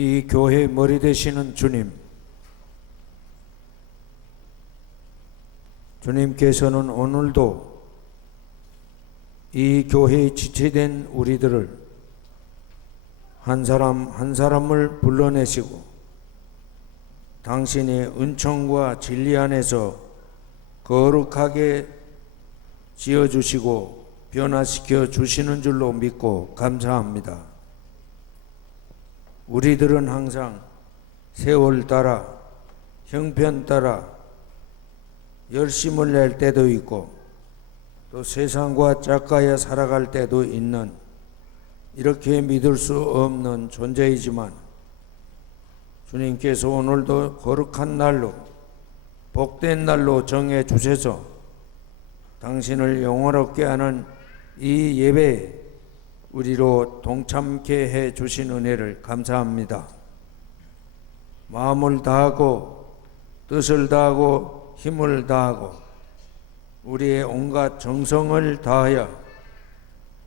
이 교회의 머리 되시는 주님께서는 오늘도 이 교회에 지체된 우리들을 한 사람 한 사람을 불러내시고 당신의 은총과 진리 안에서 거룩하게 지어주시고 변화시켜 주시는 줄로 믿고 감사합니다. 우리들은 항상 세월 따라 형편 따라 열심을 낼 때도 있고 또 세상과 짝가야 살아갈 때도 있는 이렇게 믿을 수 없는 존재이지만 주님께서 오늘도 거룩한 날로 복된 날로 정해 주셔서 당신을 영원롭게 하는 이 예배에 우리로 동참케 해 주신 은혜를 감사합니다. 마음을 다하고 뜻을 다하고 힘을 다하고 우리의 온갖 정성을 다하여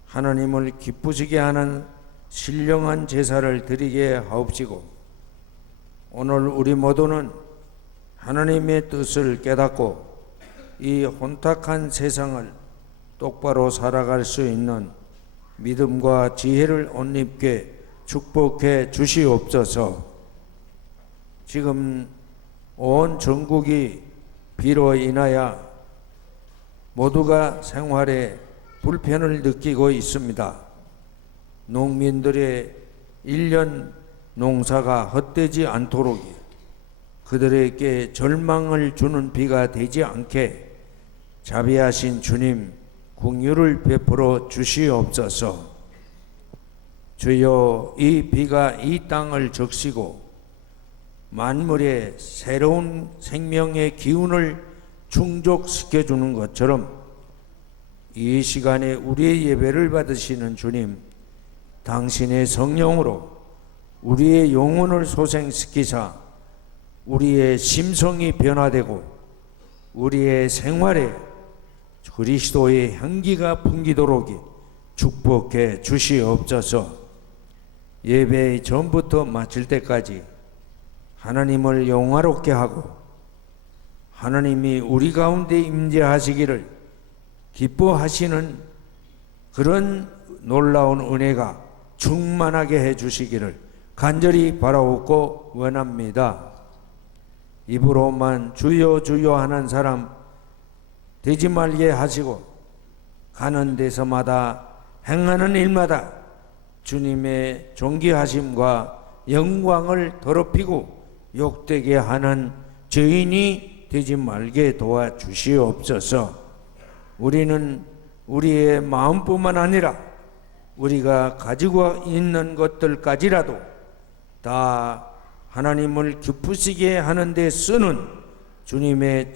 하나님을 기쁘시게 하는 신령한 제사를 드리게 하옵시고 오늘 우리 모두는 하나님의 뜻을 깨닫고 이 혼탁한 세상을 똑바로 살아갈 수 있는 믿음과 지혜를 옷 입게 축복해 주시옵소서. 지금 온 전국이 비로 인하여 모두가 생활에 불편을 느끼고 있습니다. 농민들의 1년 농사가 헛되지 않도록 그들에게 절망을 주는 비가 되지 않게 자비하신 주님 긍휼을 베풀어 주시옵소서. 주여, 이 비가 이 땅을 적시고 만물에 새로운 생명의 기운을 충족시켜 주는 것처럼 이 시간에 우리의 예배를 받으시는 주님, 당신의 성령으로 우리의 영혼을 소생시키사 우리의 심성이 변화되고 우리의 생활에 그리스도의 향기가 풍기도록 축복해 주시옵소서. 예배 전부터 마칠 때까지 하나님을 영화롭게 하고 하나님이 우리 가운데 임재하시기를 기뻐하시는 그런 놀라운 은혜가 충만하게 해 주시기를 간절히 바라옵고 원합니다. 입으로만 주여 주여 하는 사람 되지 말게 하시고 가는 데서마다 행하는 일마다 주님의 존귀하심과 영광을 더럽히고 욕되게 하는 죄인이 되지 말게 도와주시옵소서. 우리는 우리의 마음뿐만 아니라 우리가 가지고 있는 것들까지라도 다 하나님을 기쁘시게 하는 데 쓰는 주님의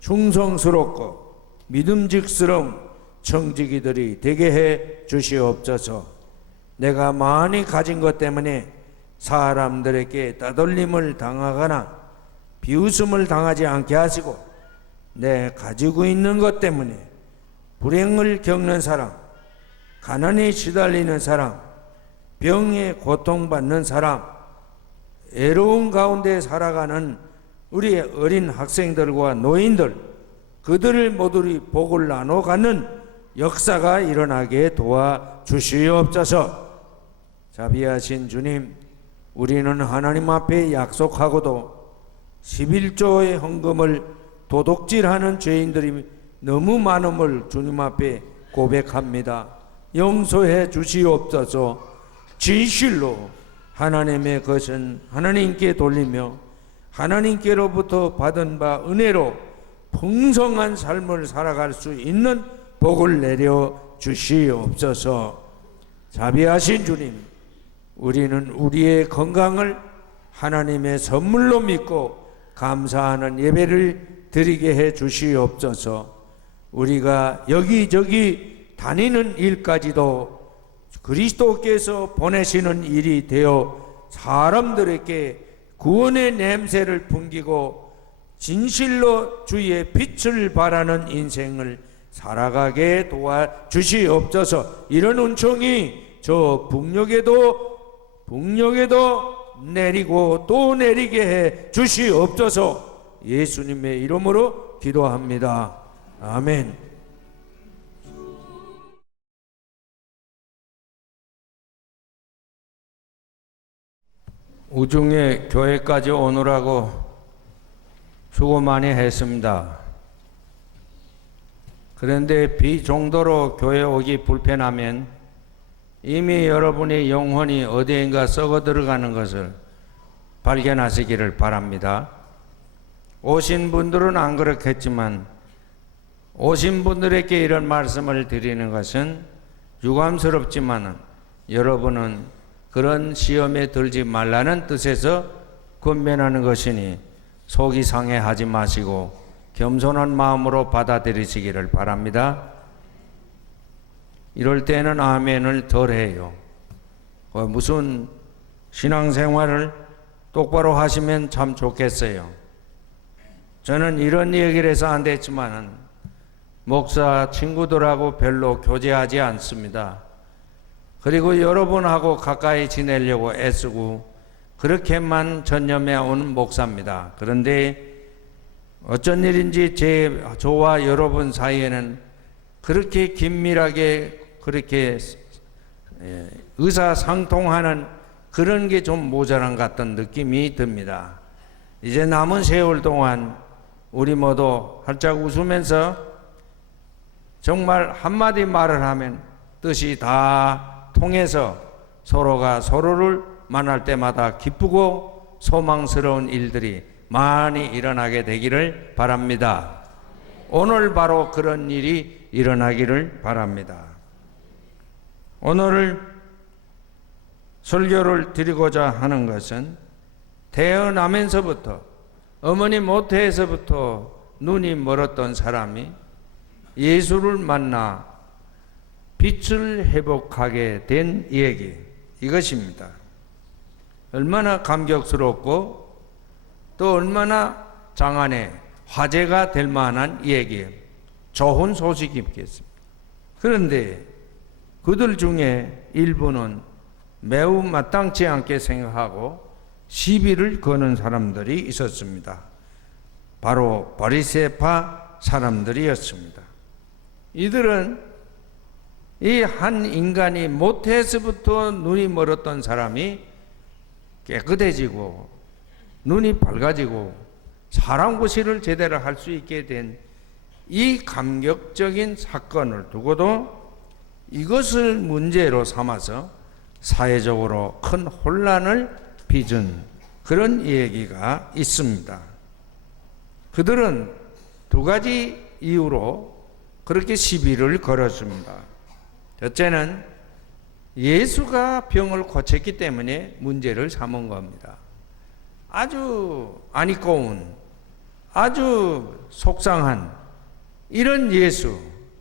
충성스럽고 믿음직스러운 청지기들이 되게 해 주시옵소서. 내가 많이 가진 것 때문에 사람들에게 따돌림을 당하거나 비웃음을 당하지 않게 하시고 내 가지고 있는 것 때문에 불행을 겪는 사람, 가난에 시달리는 사람, 병에 고통받는 사람, 애로운 가운데 살아가는 우리의 어린 학생들과 노인들, 그들을 모두 복을 나눠 갖는 역사가 일어나게 도와주시옵소서. 자비하신 주님, 우리는 하나님 앞에 약속하고도 11조의 헌금을 도둑질하는 죄인들이 너무 많음을 주님 앞에 고백합니다. 용서해 주시옵소서. 진실로 하나님의 것은 하나님께 돌리며 하나님께로부터 받은 바 은혜로 풍성한 삶을 살아갈 수 있는 복을 내려 주시옵소서. 자비하신 주님, 우리는 우리의 건강을 하나님의 선물로 믿고 감사하는 예배를 드리게 해 주시옵소서. 우리가 여기저기 다니는 일까지도 그리스도께서 보내시는 일이 되어 사람들에게 구원의 냄새를 풍기고 진실로 주의 빛을 바라는 인생을 살아가게 도와주시옵소서. 이런 은총이 저 북녘에도 내리고 또 내리게 해 주시옵소서. 예수님의 이름으로 기도합니다. 아멘. 우중에 교회까지 오느라고 수고 많이 했습니다. 그런데 비정도로 교회 오기 불편하면 이미 여러분의 영혼이 어디인가 썩어 들어가는 것을 발견하시기를 바랍니다. 오신 분들은 안 그렇겠지만 오신 분들에게 이런 말씀을 드리는 것은 유감스럽지만 여러분은 그런 시험에 들지 말라는 뜻에서 권면하는 것이니 속이 상해하지 마시고 겸손한 마음으로 받아들이시기를 바랍니다. 이럴 때는 아멘을 덜 해요. 무슨 신앙생활을 똑바로 하시면 참 좋겠어요. 저는 이런 얘기를 해서 안 됐지만 목사 친구들하고 별로 교제하지 않습니다. 그리고 여러분하고 가까이 지내려고 애쓰고 그렇게만 전념해 오는 목사입니다. 그런데 어쩐 일인지 저와 여러분 사이에는 그렇게 긴밀하게 그렇게 의사상통하는 그런 게 좀 모자란 같은 느낌이 듭니다. 이제 남은 세월 동안 우리 모두 활짝 웃으면서 정말 한마디 말을 하면 뜻이 다 통해서 서로가 서로를 만날 때마다 기쁘고 소망스러운 일들이 많이 일어나게 되기를 바랍니다. 오늘 바로 그런 일이 일어나기를 바랍니다. 오늘 설교를 드리고자 하는 것은 태어나면서부터 어머니 모태에서부터 눈이 멀었던 사람이 예수를 만나 빛을 회복하게 된 얘기, 이것입니다. 얼마나 감격스럽고 또 얼마나 장안에 화제가 될 만한 얘기예요. 좋은 소식이겠습니다. 그런데 그들 중에 일부는 매우 마땅치 않게 생각하고 시비를 거는 사람들이 있었습니다. 바로 바리새파 사람들이었습니다. 이들은 이 한 인간이 모태에서부터 눈이 멀었던 사람이 깨끗해지고 눈이 밝아지고 사람 구실을 제대로 할 수 있게 된 이 감격적인 사건을 두고도 이것을 문제로 삼아서 사회적으로 큰 혼란을 빚은 그런 얘기가 있습니다. 그들은 두 가지 이유로 그렇게 시비를 걸었습니다. 첫째는 예수가 병을 고쳤기 때문에 문제를 삼은 겁니다. 아주 아니꼬운, 아주 속상한 이런 예수,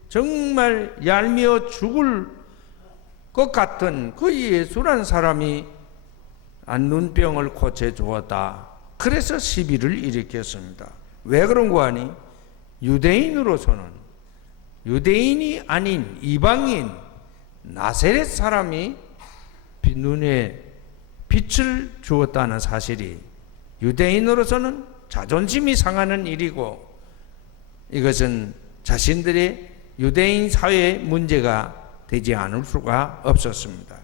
정말 얄미워 죽을 것 같은 그 예수란 사람이 눈병을 고쳐주었다. 그래서 시비를 일으켰습니다. 왜 그런 거 아니? 유대인으로서는 유대인이 아닌 이방인 나사렛 사람이 눈에 빛을 주었다는 사실이 유대인으로서는 자존심이 상하는 일이고 이것은 자신들의 유대인 사회의 문제가 되지 않을 수가 없었습니다.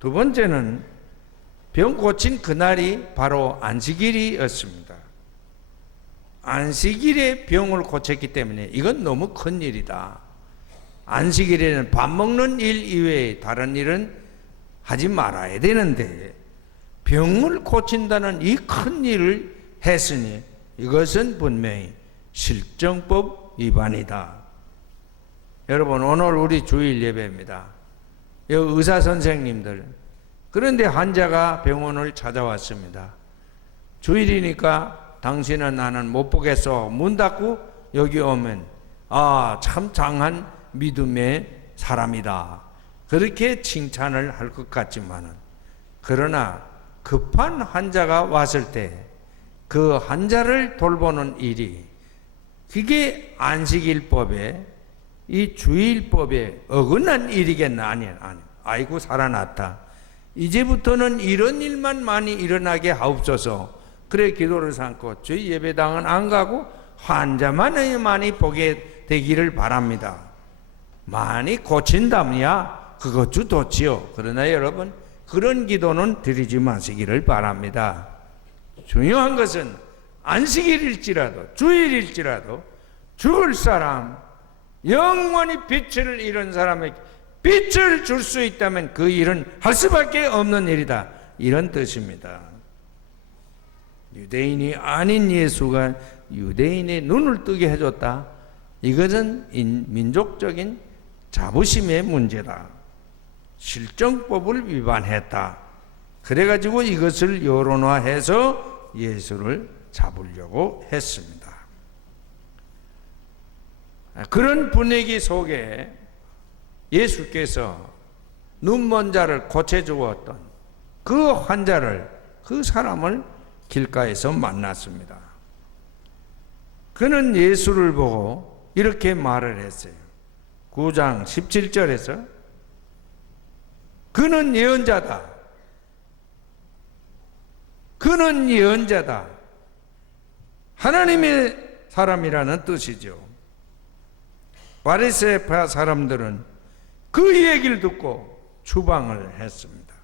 두 번째는 병 고친 그날이 바로 안식일이었습니다. 안식일에 병을 고쳤기 때문에 이건 너무 큰 일이다. 안식일에는 밥 먹는 일 이외에 다른 일은 하지 말아야 되는데 병을 고친다는 이 큰 일을 했으니 이것은 분명히 실정법 위반이다. 여러분, 오늘 우리 주일 예배입니다. 여기 의사 선생님들, 그런데 환자가 병원을 찾아왔습니다. 주일이니까 당신은 나는 못 보겠어. 문 닫고 여기 오면 참 장한 믿음의 사람이다. 그렇게 칭찬을 할 것 같지만은 그러나 급한 환자가 왔을 때 그 환자를 돌보는 일이, 그게 안식일법에, 이 주일법에 어긋난 일이겠나? 아니. 아이고 살아났다, 이제부터는 이런 일만 많이 일어나게 하옵소서. 그래 기도를 삼고 주일 예배당은 안 가고 환자만 많이 보게 되기를 바랍니다. 많이 고친다면야 그것도 좋지요. 그러나 여러분, 그런 기도는 드리지 마시기를 바랍니다. 중요한 것은 안식일일지라도 주일일지라도 죽을 사람, 영원히 빛을 잃은 사람에게 빛을 줄 수 있다면 그 일은 할 수밖에 없는 일이다, 이런 뜻입니다. 유대인이 아닌 예수가 유대인의 눈을 뜨게 해줬다, 이것은 민족적인 자부심의 문제다. 실정법을 위반했다. 그래가지고 이것을 여론화해서 예수를 잡으려고 했습니다. 그런 분위기 속에 예수께서 눈먼 자를 고쳐주었던 그 환자를, 그 사람을 길가에서 만났습니다. 그는 예수를 보고 이렇게 말을 했어요. 9장 17절에서 그는 예언자다. 그는 예언자다. 하나님의 사람이라는 뜻이죠. 바리새파 사람들은 그 얘기를 듣고 추방을 했습니다.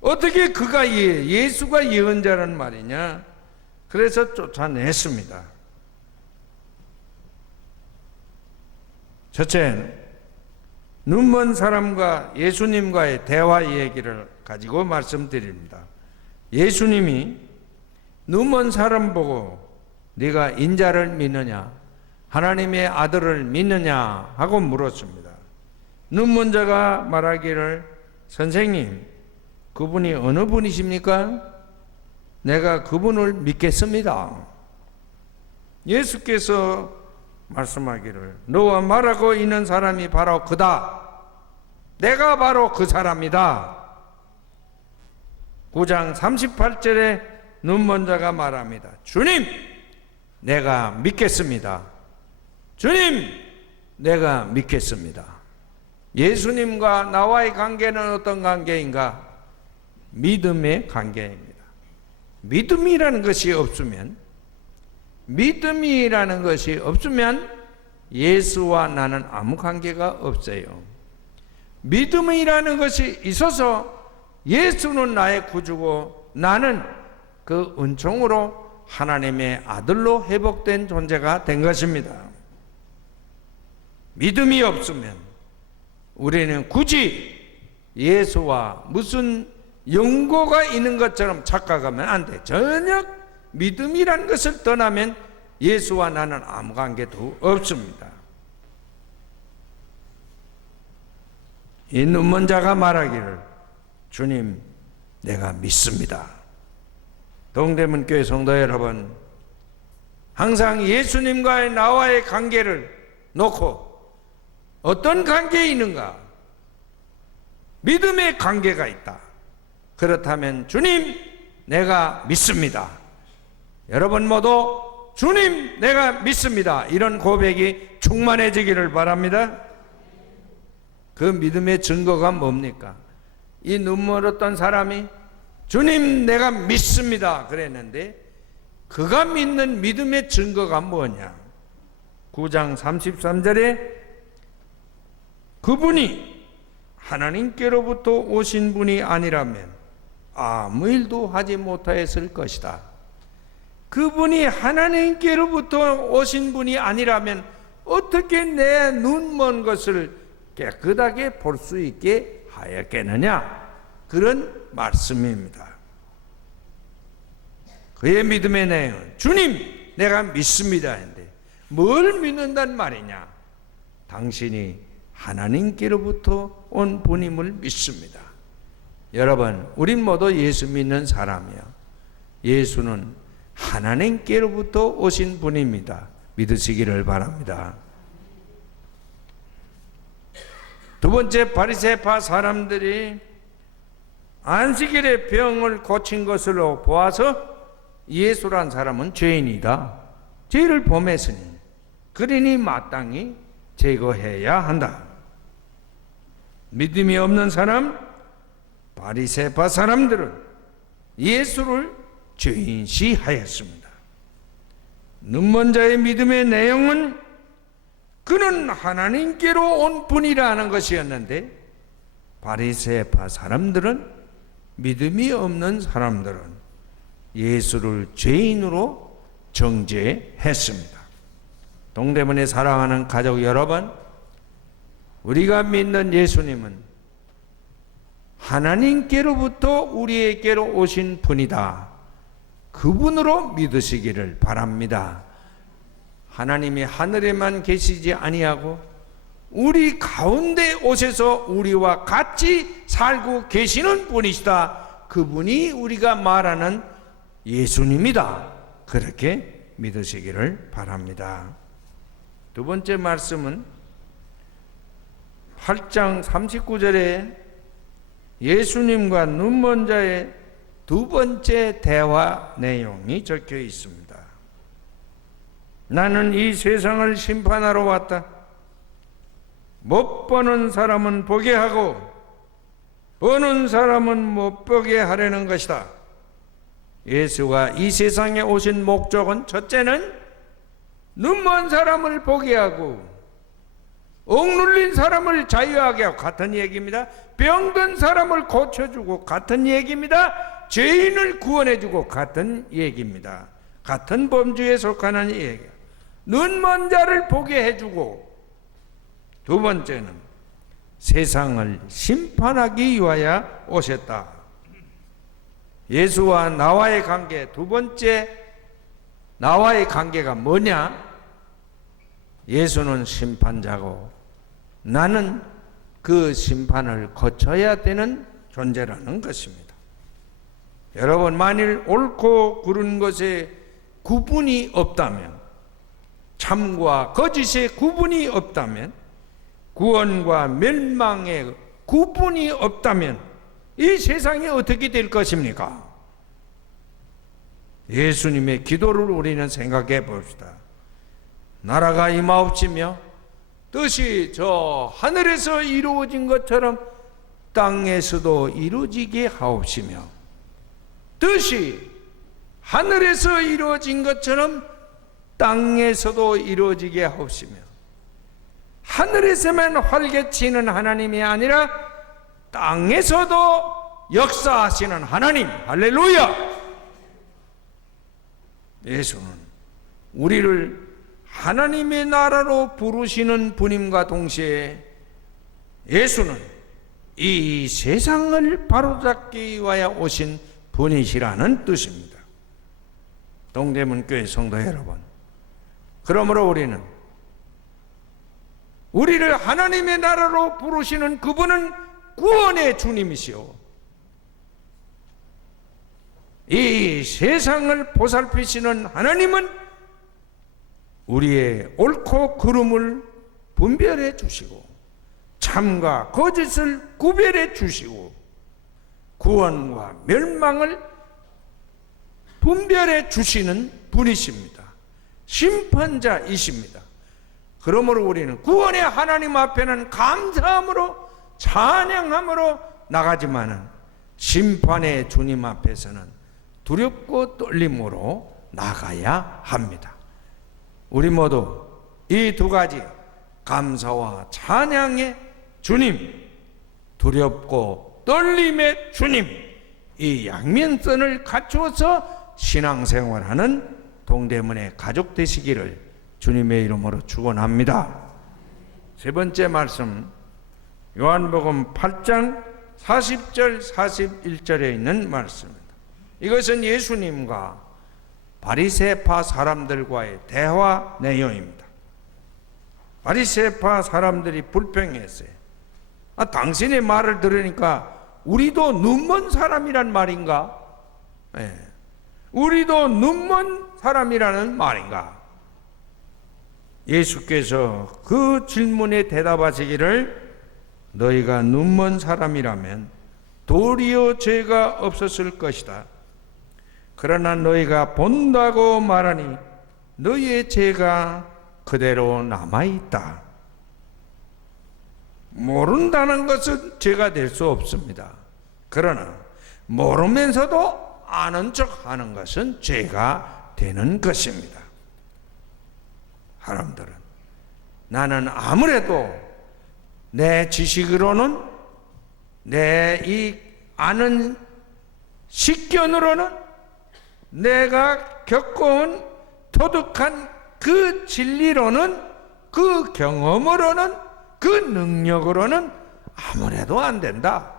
어떻게 그가 예수가 예언자란 말이냐? 그래서 쫓아냈습니다. 첫째, 눈먼 사람과 예수님과의 대화 얘기를 가지고 말씀드립니다. 예수님이 눈먼 사람 보고 네가 인자를 믿느냐, 하나님의 아들을 믿느냐 하고 물었습니다. 눈먼 자가 말하기를, 선생님, 그분이 어느 분이십니까? 내가 그분을 믿겠습니다. 예수께서 말씀하기를, 너와 말하고 있는 사람이 바로 그다. 내가 바로 그 사람이다. 9장 38절에 눈먼 자가 말합니다. 주님, 내가 믿겠습니다. 주님, 내가 믿겠습니다. 예수님과 나와의 관계는 어떤 관계인가? 믿음의 관계입니다. 믿음이라는 것이 없으면 예수와 나는 아무 관계가 없어요. 믿음이라는 것이 있어서 예수는 나의 구주고 나는 그 은총으로 하나님의 아들로 회복된 존재가 된 것입니다. 믿음이 없으면 우리는 굳이 예수와 무슨 연고가 있는 것처럼 착각하면 안 돼. 전혀 믿음이라는 것을 떠나면 예수와 나는 아무 관계도 없습니다. 이 눈먼 자가 말하기를, 주님, 내가 믿습니다. 동대문교회 성도 여러분, 항상 예수님과의 나와의 관계를 놓고 어떤 관계에 있는가? 믿음의 관계가 있다. 그렇다면 주님, 내가 믿습니다. 여러분 모두 주님, 내가 믿습니다, 이런 고백이 충만해지기를 바랍니다. 그 믿음의 증거가 뭡니까? 이 눈멀었던 사람이 주님, 내가 믿습니다 그랬는데 그가 믿는 믿음의 증거가 뭐냐? 9장 33절에 그분이 하나님께로부터 오신 분이 아니라면 아무 일도 하지 못하였을 것이다. 그분이 하나님께로부터 오신 분이 아니라면 어떻게 내 눈먼 것을 깨끗하게 볼 수 있게 하였겠느냐? 그런 말씀입니다. 그의 믿음의 내용은 주님, 내가 믿습니다 했는데 뭘 믿는단 말이냐? 당신이 하나님께로부터 온 분임을 믿습니다. 여러분, 우린 모두 예수 믿는 사람이야. 예수는 하나님께로부터 오신 분입니다. 믿으시기를 바랍니다. 두 번째, 바리새파 사람들이 안식일에 병을 고친 것으로 보아서 예수란 사람은 죄인이다. 죄를 범했으니 그러니 마땅히 제거해야 한다. 믿음이 없는 사람, 바리새파 사람들은 예수를 죄인시하였습니다. 눈먼 자의 믿음의 내용은 그는 하나님께로 온 분이라는 것이었는데, 바리새파 사람들은, 믿음이 없는 사람들은 예수를 죄인으로 정죄했습니다. 동대문에 사랑하는 가족 여러분, 우리가 믿는 예수님은 하나님께로부터 우리에게로 오신 분이다. 그분으로 믿으시기를 바랍니다. 하나님이 하늘에만 계시지 아니하고 우리 가운데 오셔서 우리와 같이 살고 계시는 분이시다. 그분이 우리가 말하는 예수님이다. 그렇게 믿으시기를 바랍니다. 두 번째 말씀은 8장 39절에 예수님과 눈먼 자의 두 번째 대화 내용이 적혀 있습니다. 나는 이 세상을 심판하러 왔다. 못 보는 사람은 보게 하고 보는 사람은 못 보게 하려는 것이다. 예수가 이 세상에 오신 목적은 첫째는 눈먼 사람을 보게 하고 억눌린 사람을 자유하게 하고 같은 얘기입니다. 병든 사람을 고쳐주고 같은 얘기입니다. 죄인을 구원해주고 같은 얘기입니다. 같은 범주에 속하는 얘기예요. 눈먼 자를 보게 해주고, 두 번째는 세상을 심판하기 위하여 오셨다. 예수와 나와의 관계, 두 번째 나와의 관계가 뭐냐? 예수는 심판자고 나는 그 심판을 거쳐야 되는 존재라는 것입니다. 여러분, 만일 옳고 그른 것에 구분이 없다면, 참과 거짓의 구분이 없다면, 구원과 멸망의 구분이 없다면 이 세상이 어떻게 될 것입니까? 예수님의 기도를 우리는 생각해 봅시다. 나라가 임하옵시며 뜻이 저 하늘에서 이루어진 것처럼 땅에서도 이루어지게 하옵시며, 뜻이 하늘에서 이루어진 것처럼 땅에서도 이루어지게 하옵시며, 하늘에서만 활개치는 하나님이 아니라 땅에서도 역사하시는 하나님, 할렐루야! 예수는 우리를 하나님의 나라로 부르시는 분임과 동시에 예수는 이 세상을 바로잡기 위하여 오신 분이시라는 뜻입니다. 동대문 교회 성도 여러분, 그러므로 우리를 하나님의 나라로 부르시는 그분은 구원의 주님이시오. 이 세상을 보살피시는 하나님은 우리의 옳고 그름을 분별해 주시고 참과 거짓을 구별해 주시고 구원과 멸망을 분별해 주시는 분이십니다. 심판자이십니다. 그러므로 우리는 구원의 하나님 앞에는 감사함으로 찬양함으로 나가지만은 심판의 주님 앞에서는 두렵고 떨림으로 나가야 합니다. 우리 모두 이 두 가지, 감사와 찬양의 주님, 두렵고 떨림의 주님, 이 양면선을 갖추어서 신앙생활하는 동대문의 가족 되시기를 주님의 이름으로 축원합니다. 세 번째 말씀, 요한복음 8장 40절 41절에 있는 말씀입니다. 이것은 예수님과 바리새파 사람들과의 대화 내용입니다. 바리새파 사람들이 불평했어요. 당신의 말을 들으니까 우리도 눈먼 사람이란 말인가? 우리도 눈먼 사람이라는 말인가? 예수께서 그 질문에 대답하시기를, 너희가 눈먼 사람이라면 도리어 죄가 없었을 것이다. 그러나 너희가 본다고 말하니 너희의 죄가 그대로 남아있다. 모른다는 것은 죄가 될 수 없습니다. 그러나 모르면서도 아는 척 하는 것은 죄가 되는 것입니다. 사람들은 나는 아무래도 내 지식으로는, 내 이 아는 식견으로는, 내가 겪어온 터득한 그 진리로는, 그 경험으로는, 그 능력으로는 아무래도 안 된다.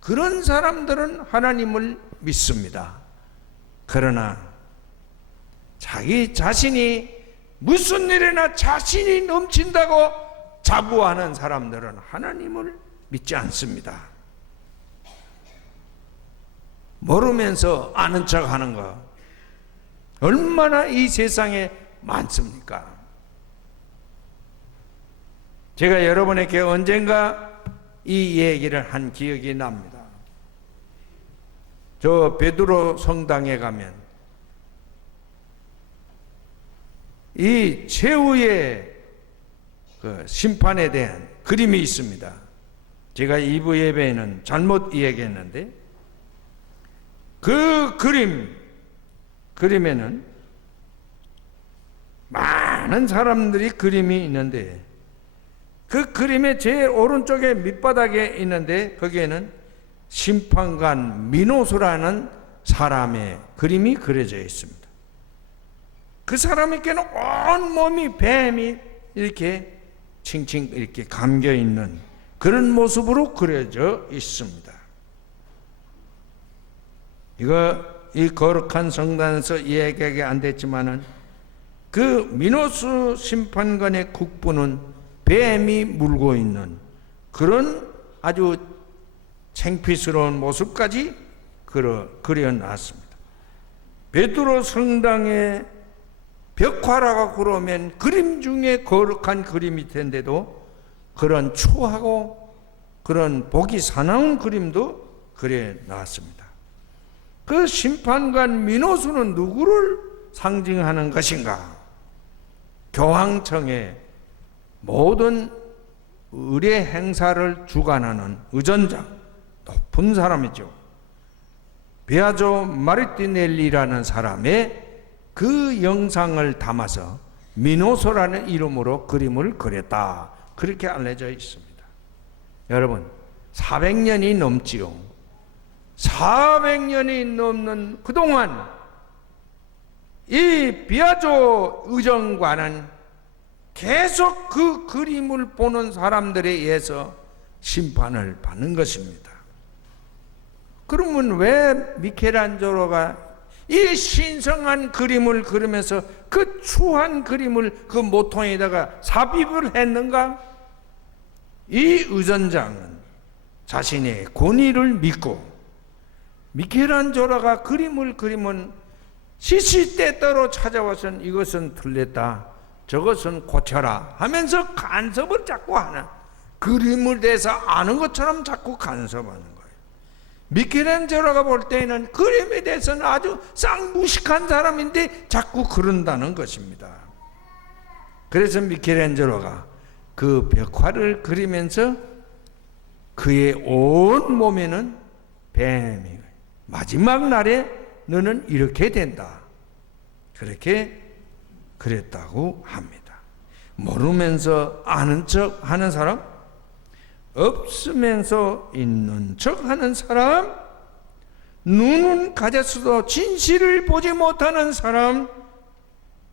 그런 사람들은 하나님을 믿습니다. 그러나 자기 자신이 무슨 일이나 자신이 넘친다고 자부하는 사람들은 하나님을 믿지 않습니다. 모르면서 아는 척 하는 거 얼마나 이 세상에 많습니까? 제가 여러분에게 언젠가 이 얘기를 한 기억이 납니다. 저 베드로 성당에 가면 이 최후의 그 심판에 대한 그림이 있습니다. 제가 2부 예배에는 잘못 이야기했는데 그 그림에는 많은 사람들이 그림이 있는데 그 그림의 제일 오른쪽에 밑바닥에 있는데 거기에는 심판관 미노스라는 사람의 그림이 그려져 있습니다. 그 사람에게는 온 몸이 뱀이 이렇게 칭칭 이렇게 감겨 있는 그런 모습으로 그려져 있습니다. 이 거룩한 성단에서 이야기가 안 됐지만은 그 미노스 심판관의 국부는 뱀이 물고 있는 그런 아주 창피스러운 모습까지 그려놨습니다. 베드로 성당의 벽화라고 그러면 그림 중에 거룩한 그림일 텐데도 그런 추하고 그런 보기 사나운 그림도 그려놨습니다. 그 심판관 미노스는 누구를 상징하는 것인가? 교황청의 모든 의례 행사를 주관하는 의전장, 높은 사람이죠. 비아조 마르티넬리라는 사람의 그 영상을 담아서 미노소라는 이름으로 그림을 그렸다. 그렇게 알려져 있습니다. 여러분, 400년이 넘지요. 400년이 넘는 그동안 이 비아조 의정관은 계속 그 그림을 보는 사람들에 의해서 심판을 받는 것입니다. 그러면 왜 미켈란젤로가 이 신성한 그림을 그리면서 그 추한 그림을 그 모퉁이에다가 삽입을 했는가? 이 의전장은 자신의 권위를 믿고 미켈란젤로가 그림을 그리면 시시때때로 찾아와서는 이것은 틀렸다, 저것은 고쳐라 하면서 간섭을 자꾸 하는, 그림을 대해서 아는 것처럼 자꾸 간섭하는 거예요. 미켈란젤로가 볼 때에는 그림에 대해서는 아주 쌍무식한 사람인데 자꾸 그런다는 것입니다. 그래서 미켈란젤로가 그 벽화를 그리면서 그의 온 몸에는 뱀이, 마지막 날에 너는 이렇게 된다, 그렇게 그랬다고 합니다. 모르면서 아는 척 하는 사람, 없으면서 있는 척 하는 사람, 눈은 가졌어도 진실을 보지 못하는 사람,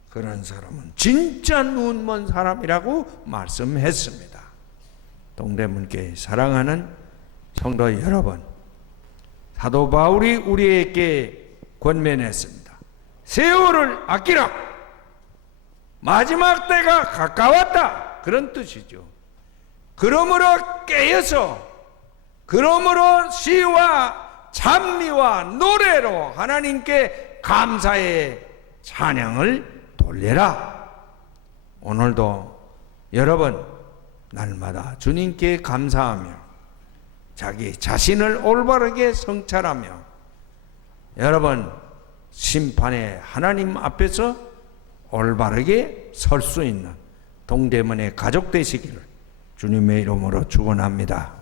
그런 사람은 진짜 눈 먼 사람이라고 말씀했습니다. 동대문교회 사랑하는 성도 여러분, 사도 바울이 우리에게 권면했습니다. 세월을 아끼라. 마지막 때가 가까웠다, 그런 뜻이죠. 그러므로 깨어서, 그러므로 시와 찬미와 노래로 하나님께 감사의 찬양을 돌려라. 오늘도 여러분 날마다 주님께 감사하며 자기 자신을 올바르게 성찰하며 여러분 심판의 하나님 앞에서 올바르게 설 수 있는 동대문의 가족 되시기를 주님의 이름으로 축원합니다.